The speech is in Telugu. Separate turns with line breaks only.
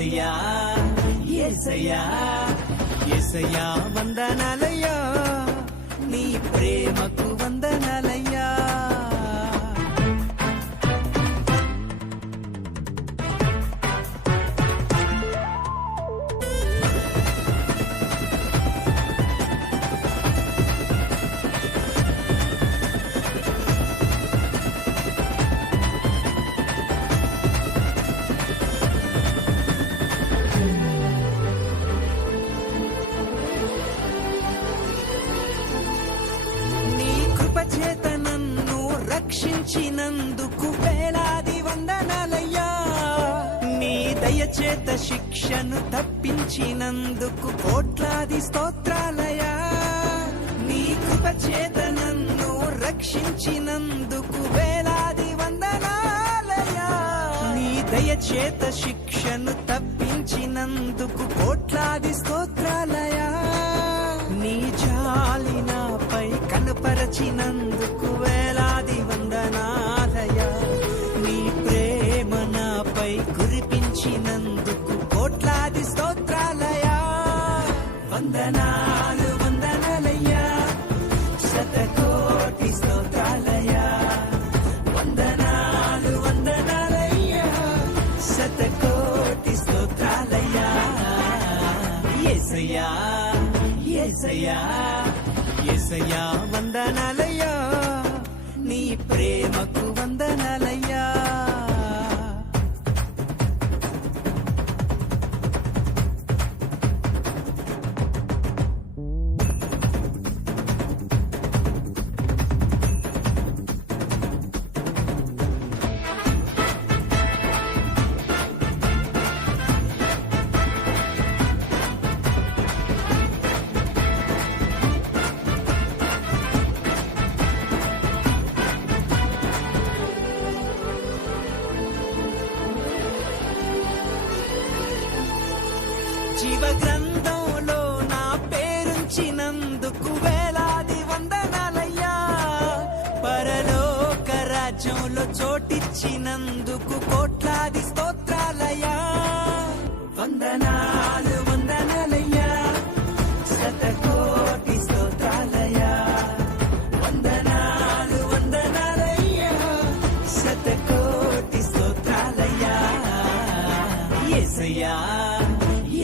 ఏసయ్యా ఏసయ్యా ఏసయ్యా వందనాలయ్యా. నీ ప్రేమకు వందనాలయ్యా. రక్షించినందుకు వేలాది వందనాలయ్యా. నీ దయచేత శిక్షను తప్పించినందుకు కోట్లాది స్తోత్రాలయా నీ కృపచేత నన్ను రక్షించినందుకు వేలాది వందనాలయ్యా. నీ దయచేత శిక్షను తప్పించినందుకు కోట్లాది స్తోత్రాలయా నీ జాలి నాపై కనపరచినందుకు వందనాలు వందనాలయ్యా. శతకోటి స్తోత్రాలయ్యా. వందనాలు వందనాలయ్యా. శతకోటి స్తోత్రాలయ్యా. ఎసయ్యా ఎసయ్యా ఎసయ్యా వందనాలయ్యా. నీ ప్రేమకు వందనాలయ్యా. జీవ గ్రంథంలో నా పేరుంచినందుకు వేలాది వందనాలయ్యా. పరలోక రాజ్యంలో చోటిచ్చినందుకు కోట్లాది స్తోత్రాలయ్యా. వందనాలు వందనాలయ్యా. శతకోటి స్తోత్రాలయ్యా. వందనాలు వందనాలయ్యా. శతకోటి స్తోత్రాలయ్యా. ఏసయ్యా.